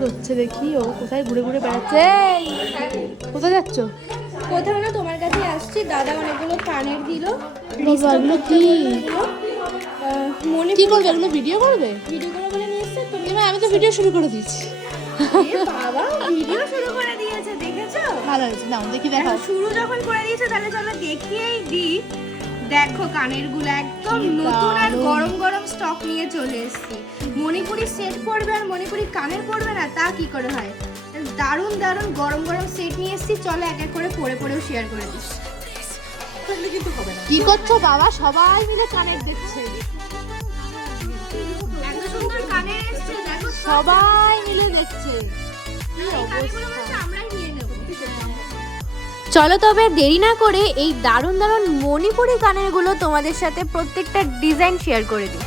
হচ্ছে দেখি ও কোথায় ঘুরে ঘুরে বেড়াচ্ছে। কোথায় যাচ্ছ? কোথাও না, তোমার কাছে আসছি। দাদা অনেকগুলো কানের দিল। এগুলো কি মনে কি করবে? এগুলো ভিডিও করবে? ভিডিও করে বলে নিয়ে এসছে তুমি। এবার আমি তো ভিডিও শুরু করে দিয়েছি। বাবা ভিডিও শুরু করে দিয়েছে, দেখেছো? ভালো হয়েছে, নাও দেখি দেখাও। এখন শুরু যখন করে দিয়েছে তাহলে চলো দেখিয়েই দিই। দেখো কানের গুলো একদম নতুন আর গরম গরম স্টক নিয়ে চলে এসেছি। মণিপুরি সেট পড়বে আর মণিপুরি কানের পড়বে না, তা কি করে হয়? দারুণ দারুণ গরম গরম সেট নিয়ে এসেছি। চলো এক এক করে পরে পরেও শেয়ার করে দিই। কিন্তু হবে না। কি করছো বাবা? সবাই মিলে কানের দেখছে। এত সুন্দর কানের এসেছে, দেখো সবাই মিলে দেখছে। কানেরগুলো মনে হচ্ছে আমরাই নিয়ে নেব। চলো তবে দেরি না করে এই দারুণ দারুণ মণিপুরি কানেরগুলো তোমাদের সাথে প্রত্যেকটা ডিজাইন শেয়ার করে দিই।